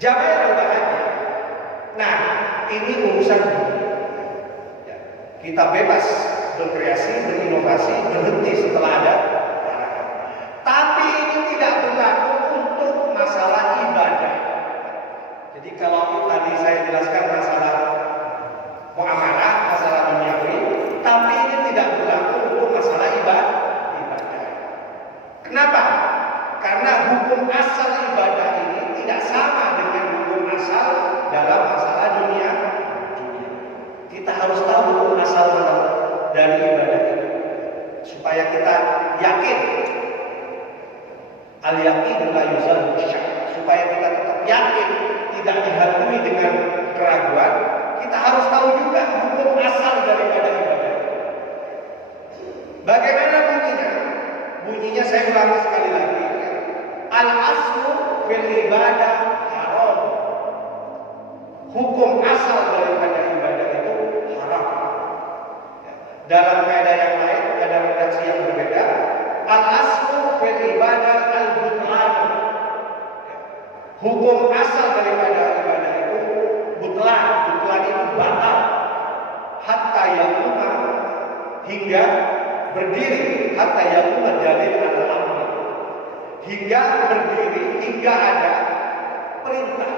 Jamaah yang berbahagia. Nah, ini urusan dunia. Ya, kita bebas berkreasi, berinovasi, berhenti setelah ada larangan. Tapi ini tidak berlaku untuk masalah ibadah. Jadi kalau tadi saya jelaskan masalah muamalah, masalah duniawi, tapi ini tidak berlaku untuk masalah ibadah. Kenapa? Karena hukum asal ibadah ini tidak sama dengan hukum asal dalam masalah dunia. Kita harus tahu hukum asal dari ibadah ini supaya kita yakin. Al-yaqin la yuzalu bisyak. Supaya kita tetap yakin, tidak dihantui dengan keraguan. Kita harus tahu juga hukum asal daripada ibadah. Bagaimana bunyinya? Bunyinya saya ulangi sekali lagi. Al-aslu fil ibadah haram. Hukum asal daripada ibadah itu haram. Dalam kaidah yang lain ada redaksi yang berbeda. Al-aslu fil ibadah al-butlan. Hukum asal daripada ibadah itu butlan. Butlan itu batal. Hatta yaquma, hingga berdiri, hatta yaquma dalil al-amr. Hingga berdiri, hingga ada perintah.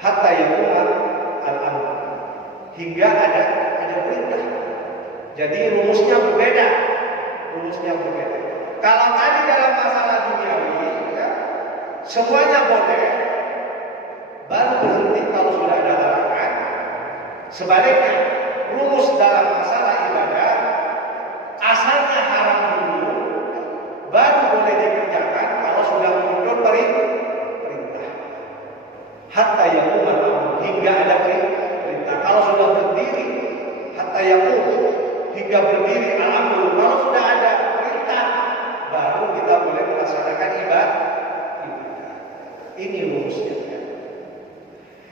Hatta yaquma al-amr. Hingga ada perintah. Jadi rumusnya berbeda. Kalau tadi dalam masalah duniawi, ya, semuanya boleh, baru berhenti kalau sudah ada larangan. Sebaliknya, rumus dalam masalah ibadah asalnya haram dulu, baru boleh dikerjakan kalau sudah muncul perintah. Hatta yaquma, hingga ada perintah. Kalau sudah berdiri, hatta yaquma, hingga berdiri al-amru, kalau sudah ada perintah, baru kita boleh melaksanakan ibadah. Ini rumusnya.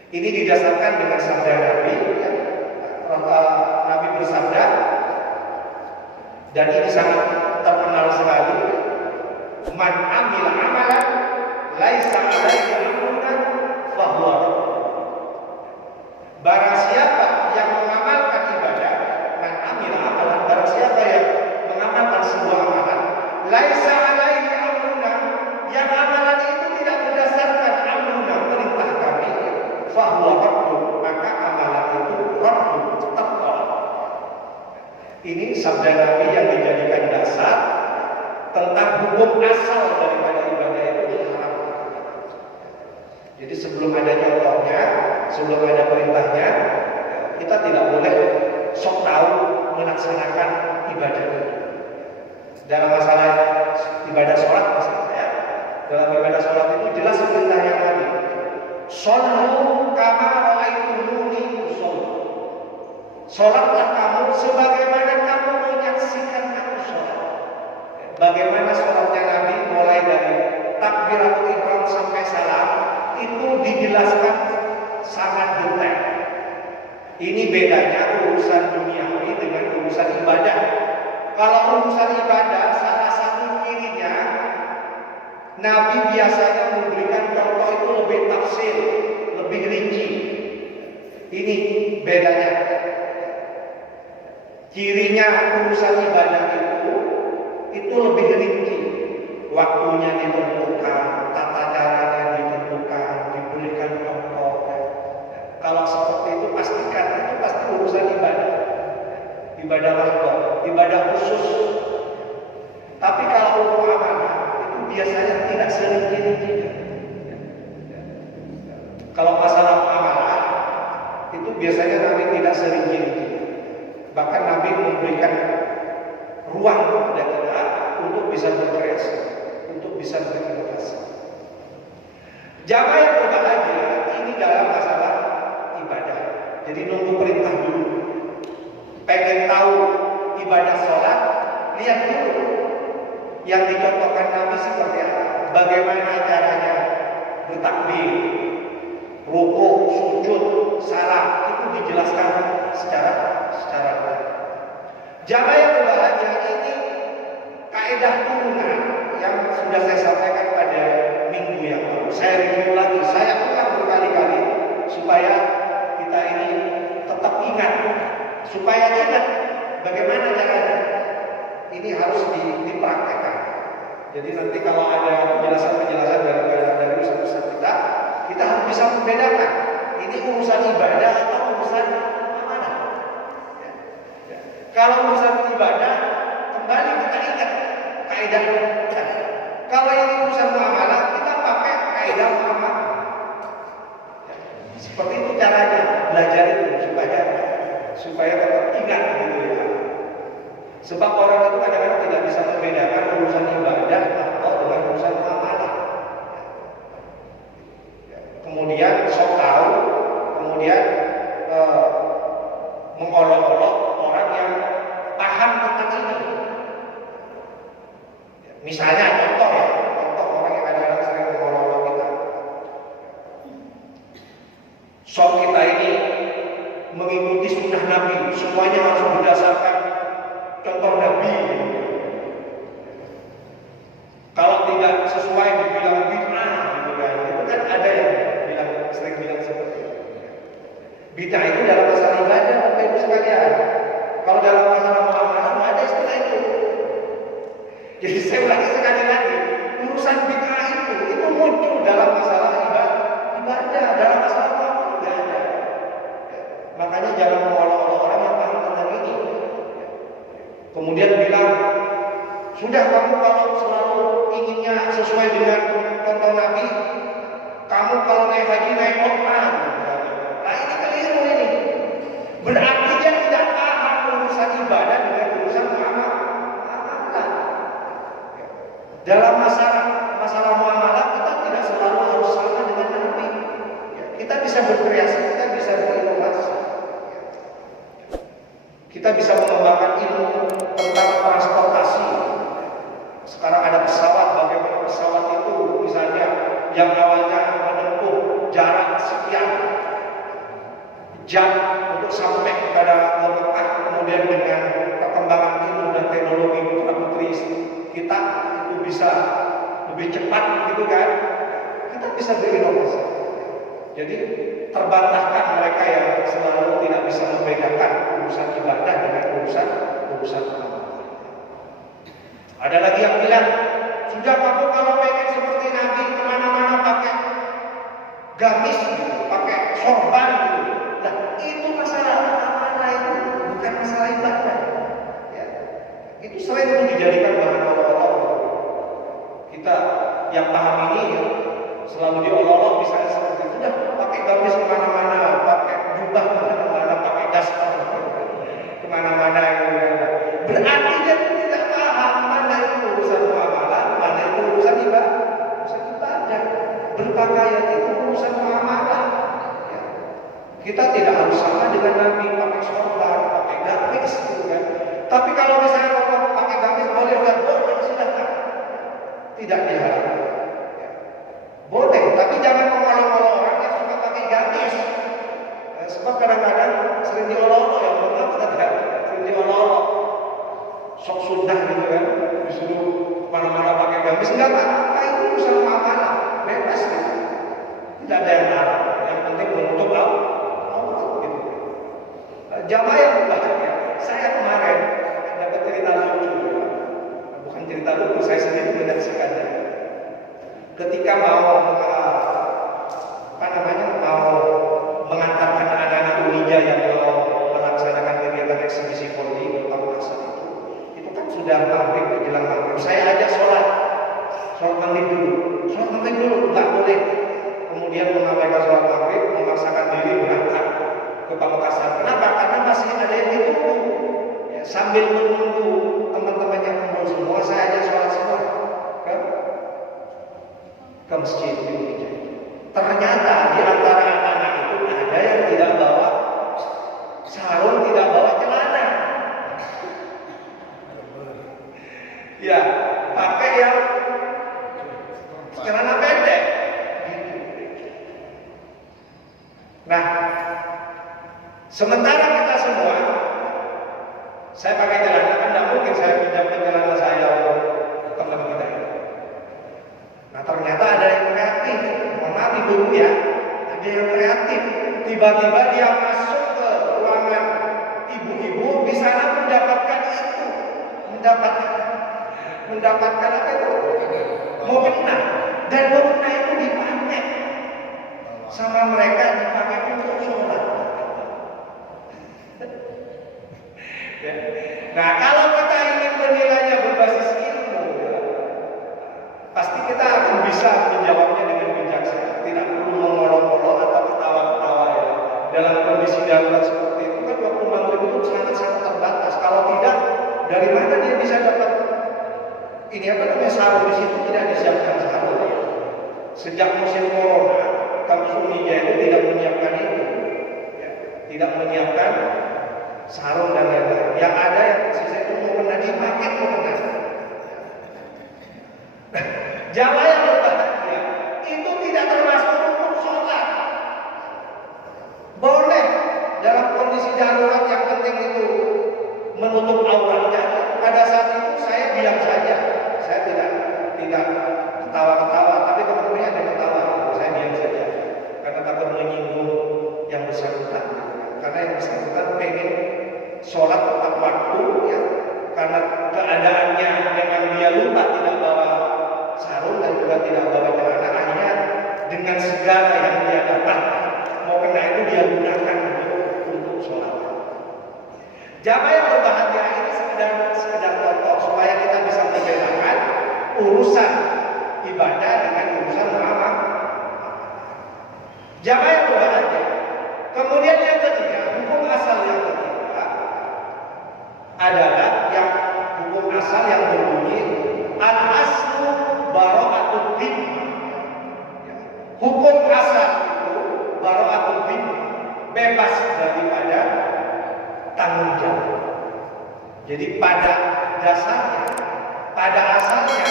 Ini didasarkan dengan sabda Nabi. Nabi bersabda, dan ini sangat terkenal sekali. Man amila amalan laisa alaihi amruna fahuwa radd. Barang siapa yang mengamalkan ibadah, man amila amalan, barang siapa yang mengamalkan sebuah amalan, laisa alaihi amruna, yang amalan itu tidak berdasarkan amruna, perintah kami, fahuwa radd, maka amalan itu radd, tertolak. Ini sabda Nabi yang dijadikan dasar tentang hukum asal daripada ibadah itu haram. Jadi sebelum ada contohnya, sebelum ada perintahnya, kita tidak boleh sok tahu melaksanakan ibadah itu. Dalam masalah ibadah sholat misalnya, ya, dalam ibadah sholat itu jelas perintahnya Nabi. Shollu kama ra'aitumuni usolli. Sholatlah kamu sebagaimana kamu menyaksikan aku sholat. Bagaimana sholatnya Nabi mulai dari takbiratul ihram sampai salam itu dijelaskan sangat detail. Ini bedanya urusan duniawi dengan urusan ibadah. Kalau urusan ibadah, salah satu cirinya Nabi biasanya memberikan contoh itu lebih tafsir, lebih rinci. Ini bedanya. Cirinya urusan ibadah itu lebih rinci. Waktunya ditentukan, tata caranya ditentukan, diberikan contoh. Kalau seperti itu pastikan itu pasti urusan ibadah. Ibadah mahdoh, ibadah khusus. Tapi kalau muamalah itu biasanya tidak serinci-rincinya. Kalau masalah muamalah itu biasanya Nabi tidak serinci-rincinya. Bahkan Nabi memberikan ruang kepada kita untuk bisa berkreasi, untuk bisa berinovasi. Jamaah yang berbahagia ini dalam masalah ibadah. Jadi nunggu perintah dulu. Pengen tahu ibadah sholat, lihat dulu yang dicontohkan Nabi seperti apa. Bagaimana caranya bertakbir, rukuk, sujud, salam, itu dijelaskan secara detail. Jamaah yang berbahagia ini kaidah turunan yang sudah saya sampaikan pada minggu yang lalu. Saya review lagi, saya ulang supaya kita ini tetap ingat, supaya ingat bagaimana caranya. Ini harus dipraktekkan. Jadi nanti kalau ada penjelasan-penjelasan dari ustaz-ustaz kita harus bisa membedakan ini urusan ibadah atau urusan amanah. Ya. Kalau urusan ibadah, kembali kita ingat kaidah. Kalau ini urusan muamalah, kita pakai kaidah muamalah. Ya. Seperti itu caranya belajar itu supaya tetap ingat gitu ya. Sebab orang itu kadang-kadang tidak bisa membedakan urusan ibadah atau dengan urusan muamalah. Kemudian sok tahu, kemudian mengolok-olok orang yang paham tentang ini. Misalnya contoh orang yang kadang-kadang sering mengolok-olok kita. Sok kita ini mengikuti sunnah Nabi, semuanya harus berdasarkan contoh Nabi. Kalau tidak sesuai dibilang bid'ah gitu kan. Itu kan ada yang sering bilang seperti itu. Bid'ah itu dalam masalah ibadah, Bapak Ibu sekalian. Kalau dalam masalah muamalah nggak ada istilah itu. Jadi saya ulangi sekali lagi, urusan bid'ah itu muncul dalam masalah ibadah, dalam masalah muamalah nggak ada. Makanya jangan mengolok-olok orang yang paham tentang ini. Kemudian bilang, sudah kamu kalau selalu inginnya sesuai dengan contoh Nabi, kamu kalau naik haji naik okta. Nah ini keliru ini. Berarti dia tidak paham urusan ibadah dengan urusan muamalah. Dalam masalah muamalah kita tidak selalu harus sama dengan Nabi. Kita bisa berkreasi, kita bisa berinovasi. Kita bisa mengembangkan ilmu tentang transportasi. Sekarang ada pesawat, bagaimana pesawat itu misalnya yang awalnya menempuh jarak sekian jam untuk sampai kepada Mekah, kemudian dengan perkembangan ilmu dan teknologi putra-putri kita itu bisa lebih cepat gitu kan. Kita bisa berinovasi. Jadi terbantahkan mereka yang selalu tidak bisa membedakan urusan ibadah dengan urusan amal. Ada lagi yang bilang, sudah kamu kalau pengen seperti Nabi kemana-mana pakai gamis, gitu, pakai sorban, gitu. Nah itu masalah amanah itu bukan masalah ibadah. Ya. Itu sering dijadikan bahan olok-olok. Kita yang paham ini ya, selalu diolok-olok misalnya seperti itu. Sudah pakai gamis kemana-mana, pakai jubah kemana-mana, pakai daster kemana-mana itu. Berarti dia tidak paham mana itu urusan muamalah, mana itu urusan ibadah. Berpakaian itu urusan muamalah. Ya. Kita tidak harus sama dengan Nabi pakai sorban, pakai gamis, gitu kan. Tapi kalau misalnya mau pakai gamis boleh silakan. Tidak dihalalkan. Ya. Boleh, tapi jangan mengolok-olok orang yang suka pakai gamis. Sebab kadang-kadang sering diolok-olok ya, sering diolok-olok. Sok sunnah gitu kan, disuruh mana-mana pakai gamis, enggak apa-apa, itu urusan muamalah, bebas gitu. Tidak ada yang larang, yang penting menutup aurat gitu. Jamaah yang bahagia, saya kemarin dapat cerita lucu, bukan cerita lucu, saya sendiri menyaksikannya. Ketika mau mengantarkan anak-anak Unija yang mau melaksanakan kegiatan eksibisi 4D di Pamekasan itu kan sudah maghrib, menjelang maghrib. Saya ajak sholat maghrib dulu, nggak boleh. Kemudian mengabaikan sholat maghrib, memaksakan diri berangkat ke Pamekasan. Kenapa? Karena masih ada yang ditunggu. Ya, sambil menunggu teman-temannya kumpul semua, saya ajak sholat semua ke masjid di Unija. Ternyata di antara anak-anak itu ada yang tidak bawa sarung, tidak bawa celana. Ya, pakai yang celana pendek. Nah, sementara kita semua, saya pakai celana, kan tidak mungkin saya pinjamkan celana saya untuk teman kita. Nah, ternyata ada yang kreatif. Mohon maaf ibu ya, ada yang kreatif. tiba-tiba dia masuk ke ruangan ibu-ibu, di sana mendapatkan itu, mendapatkan apa itu? Mukena. Dan mukena itu dipakai sama mereka, dipakai untuk sholat. Nah, kalau kita ingin menilainya berbasis ilmu, pasti kita akan bisa menjawabnya dengan bijaksana. Tidak perlu mengolok-olok atau ketawa-ketawa ya. Dalam kondisi darurat seperti itu kan waktu maghrib itu sangat-sangat terbatas. Kalau tidak, dari mana dia bisa dapat ini apa namanya sahur? Di situ tidak disiapkan sahur. Sejak musim corona, kampus Unija itu tidak menyiapkan itu, ya, tidak menyiapkan sarung dan lain-lain. Yang ada yang sisa itu mau kena dipakai, mau kena. Jamaah yang berbahagia itu tidak termasuk rukun sholat. Boleh dalam kondisi darurat, yang penting itu menutup auratnya. Pada saat itu saya diam saja, saya tidak ketawa-ketawa, tapi teman-temannya ada ketawa, saya diam saja karena takut menyinggung yang bersangkutan. Karena yang bersangkutan pengen sholat tepat waktu, ya, karena keadaannya dengan dia lupa tidak bawa sarung dan juga tidak bawa celana, akhirnya dengan segala yang dia dapat mau kena itu dia gunakan untuk sholat. Jamaah yang berbahagia ini sekedar contoh supaya kita bisa membedakan urusan ibadah dengan urusan muamalah. Jamaah yang berbahagia. Kemudian yang ketiga, hukum asal yang ketiga adalah yang hukum asal yang berbunyi al-aslu bara'atul dhimmah. Hukum asal itu bara'atul dhimmah, bebas daripada tanggung jawab. Jadi pada dasarnya, pada asalnya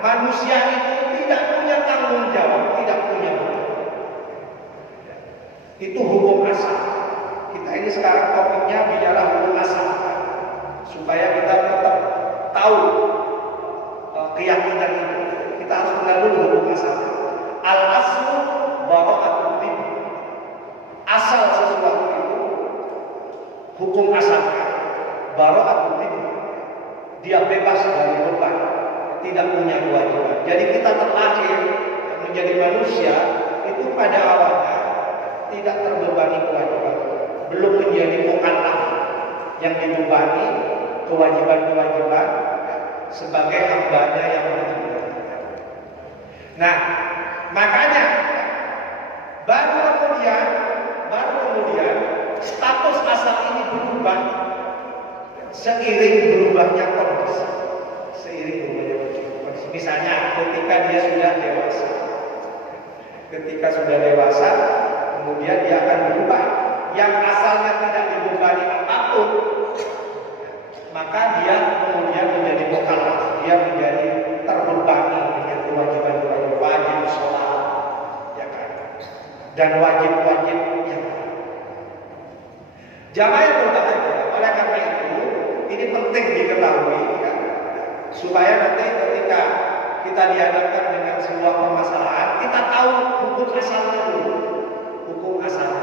manusia itu tidak punya tanggung jawab, tidak punya beban. Itu hukum asal. Kita ini sekarang topiknya bicara hukum asal, supaya kita tetap tahu keyakinan itu. Kita harus kenal dulu hukum asal. Al-aslu bara'atul dhimmah. Asal sesuatu itu, hukum asalnya bara'atul dhimmah. Dia bebas dari beban, tidak punya kewajiban. Jadi kita terlahir menjadi manusia itu pada awalnya tidak terbebani kewajiban, belum menjadi mukallaf yang dibebani kewajiban-kewajiban sebagai hambanya yang beriman. Nah, makanya baru kemudian status asal ini berubah seiring berubahnya kondisi. Misalnya ketika dia sudah dewasa. Ketika sudah dewasa, kemudian dia akan berubah. Yang asalnya tidak dibebani apapun, maka dia kemudian menjadi mukallaf. Dia menjadi terbebani dengan kewajiban-kewajiban, wajib sholat, ya kan? Dan wajib-wajib yang lain. Jamaah yang berbahagia, oleh karena itu ini penting diketahui, ya, supaya nanti ketika kita dihadapkan dengan sebuah permasalahan, kita tahu hukum asalnya dulu. Hukum asalnya.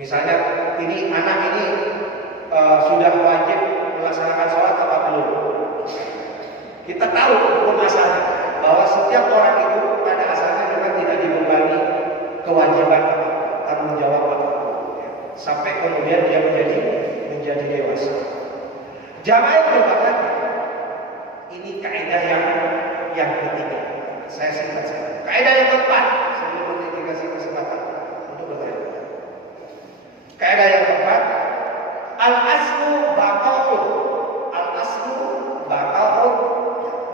Misalnya ini anak ini sudah wajib melaksanakan sholat apa belum? Kita tahu hukum asalnya bahwa setiap orang itu pada asalnya memang tidak dibebani kewajiban apa, tanggung jawab apa, sampai kemudian dia menjadi dewasa. Jamaah yang berbahagia, ini kaidah yang ketiga. Saya singkat saja. Kaidah yang keempat, sebelum nanti dikasih kesempatan untuk bertanya. Kaidah yang keempat, al-aslu baqa'u. Al-aslu baqa'u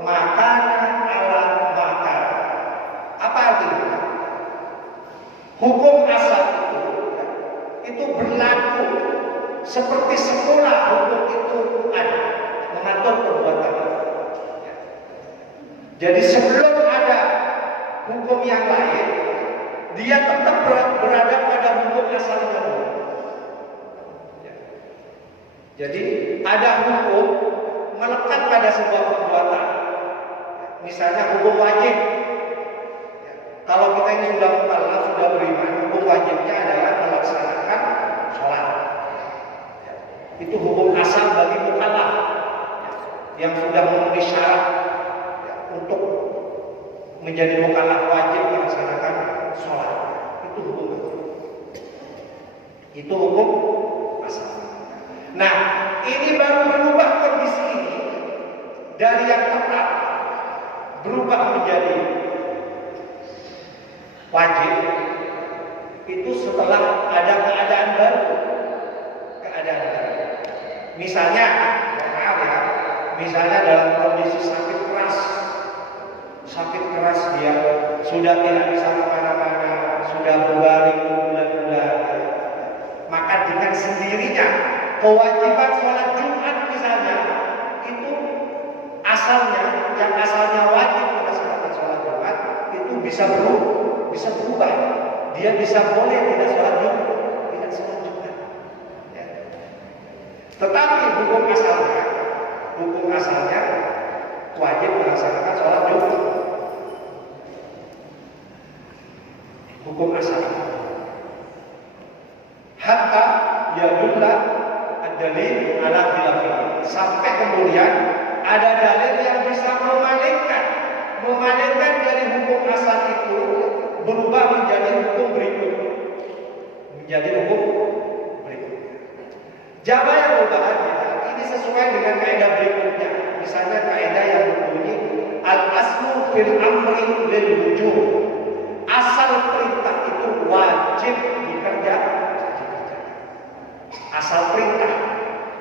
makanan ala makan. Apa artinya? Hukum asal itu berlaku seperti semula hukum itu ada, mengatur perbuatan. Jadi sebelum ada hukum yang lain, dia tetap berada pada hukum asalnya. Jadi ada hukum melekat pada sebuah perbuatan. Misalnya hukum wajib. Kalau kita ini sudah mukallaf, sudah beriman, hukum wajibnya adalah melaksanakan sholat. Itu hukum asal bagi mukallaf yang sudah memenuhi syarat untuk menjadi mukallaf wajib melaksanakan sholat. Itu hukum asal. Nah, ini baru berubah kondisi ini dari yang tetap berubah menjadi wajib itu setelah ada keadaan baru. Misalnya, maaf ya, misalnya dalam kondisi sakit keras dia sudah tidak bisa kemana-mana, sudah berbaring bulan-bulan, maka dengan sendirinya kewajiban sholat Jumat misalnya itu yang asalnya wajib melaksanakan sholat Jumat itu bisa berubah. Dia bisa boleh tidak sholat Jumat. Ya. Tetapi hukum asalnya wajib melaksanakan sholat Jumat. Hukum asalnya. Hatta yadulla ad-dalil ala khilafih. Sampai kemudian ada dalil yang bisa memalingkan dari hukum asal itu berubah menjadi hukum berikut. Jama yang berbahagia ini sesuai dengan kaidah berikutnya. Misalnya kaidah yang berbunyi al-aslu fil amri lil wujub. Asal perintah itu wajib dikerjakan. Asal perintah,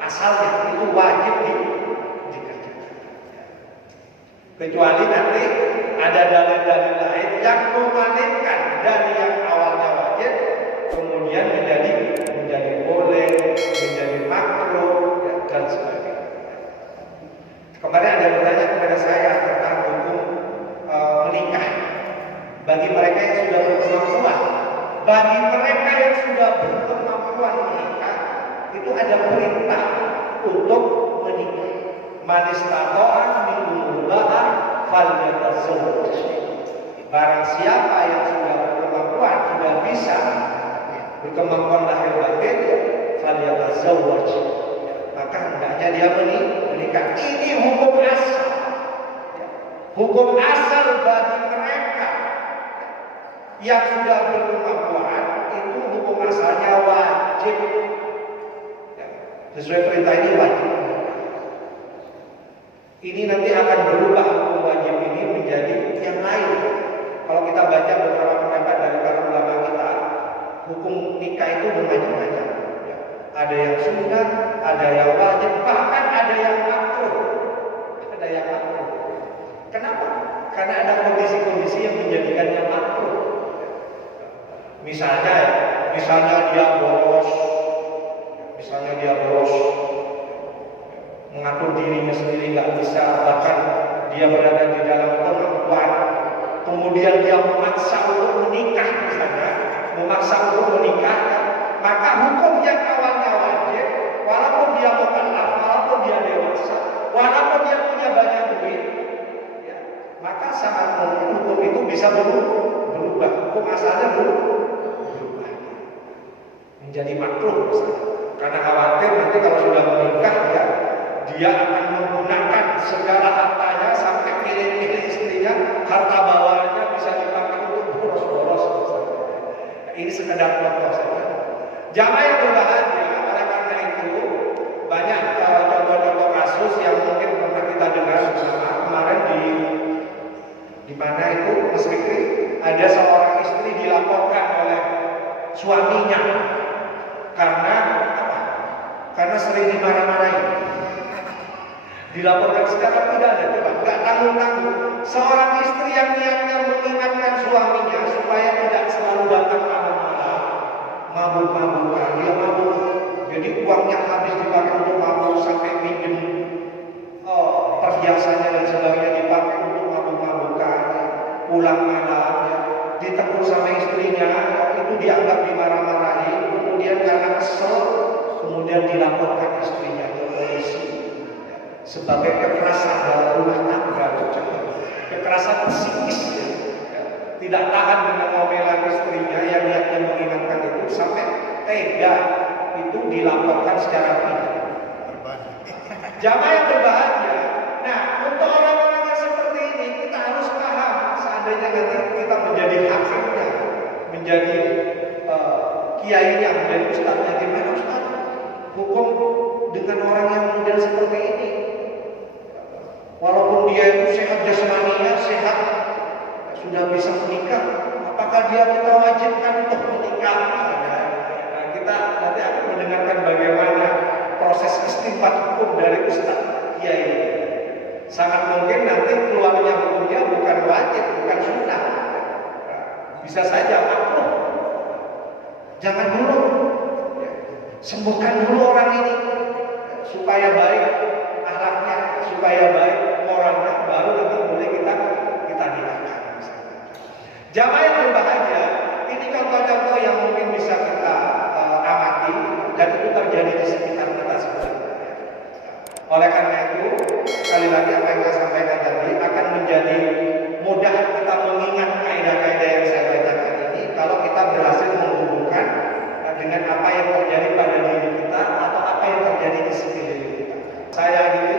asalnya itu wajib dikerjakan. Kecuali nanti ada dalil-dalil lain yang memalingkan dari yang awalnya wajib kemudian menjadi boleh, menjadi makruh dan sebagainya. Kemarin ada bertanya kepada saya tentang hukum menikah bagi mereka yang sudah berkemampuan. Bagi mereka yang sudah berkemampuan menikah itu ada perintah untuk menikah. Man istata'a minkumul ba'a falyatazawwaj. Barang siapa yang sudah berkemampuan, sudah bisa berkemampuan lahir batin, falyatazawwaj. Maka hendaknya dia menikah. Ini hukum asal. Hukum asal bagi mereka yang sudah berkemampuan itu hukum asalnya wajib. Sesuai perintah ini wajib. Ini nanti akan berubah hukum wajib ini menjadi yang lain. Kalau kita baca beberapa pendapat dari para ulama kita, hukum nikah itu bermacam-macam. Ada yang sunnah, ada yang wajib, bahkan ada yang makruh. Kenapa? Karena ada kondisi-kondisi yang menjadikannya makruh. Misalnya dia boros, mengatur dirinya sendiri nggak bisa, bahkan dia berada di dalam kemampuan, kemudian dia memaksa untuk menikah, maka hukum yang awalnya wajib, walaupun dia mukallaf, walaupun dia dewasa, walaupun dia punya banyak duit, maka sangat mungkin hukum itu bisa berubah. Hukum asalnya berubah menjadi makruh, karena khawatir nanti kalau sudah menikah dia akan menggunakan segala hartanya sampai milih-milih istrinya, harta bawaannya bisa dipakai untuk boros-boros. Ini sekedar contoh saja. Jamaah yang berbahagia, oleh karena itu banyak contoh-contoh kasus yang mungkin pernah kita dengar bersama. Kemarin di mana itu Mas Fikri, ada seorang istri dilaporkan oleh suaminya karena sering dimarah-marahi. Dilaporkan sekarang tidak ada, coba nggak tanggung-tanggung. Seorang istri yang niatnya mengingatkan suaminya supaya tidak selalu datang malam-malam, mabuk-mabukan, dia mabuk, jadi uangnya habis dipakai untuk mabuk sampai minjem perhiasannya dan sebagainya dipakai untuk mabuk-mabukan, pulang malam ditegur sama istrinya, itu dianggap dimarah-marahi, kemudian karena kesel, kemudian dilaporkan istrinya ke polisi sebagai kekerasan dalam rumah tangga, kekerasan psikis, tidak tahan dengan omelan istrinya yang niatnya mengingatkan itu, sampai tega itu dilaporkan secara pidana. Jamaah yang berbahagia. Nah, untuk orang-orang yang seperti ini kita harus paham, seandainya nanti kita menjadi hakimnya, menjadi kiainya, menjadi ustadznya, gimana ustaz hukum dengan orang yang model seperti ini? Walaupun dia itu sehat jasmaninya, sehat, sudah bisa menikah, apakah kita wajibkan untuk menikah? Nah, kita nanti akan mendengarkan bagaimana proses istinbat hukum dari ustadz kiai. Sangat mungkin nanti keluarnya hukumnya bukan wajib, bukan sunnah, bisa saja makruh. Jangan dulu, sembuhkan dulu orang ini supaya baik akhlaknya, supaya baik moralnya, baru nanti boleh kita nikahkan. Jamaah yang berbahagia, ini contoh-contoh yang mungkin bisa kita amati dan itu terjadi di sekitar kita sebenarnya. Oleh karena itu, sekali lagi apa yang saya sampaikan tadi akan menjadi mudah kita mengingat kaidah-kaidah yang saya bacakan ini kalau kita berhasil menghubungkan dengan apa yang terjadi pada diri kita atau apa yang terjadi di sekeliling kita. Saya akhiri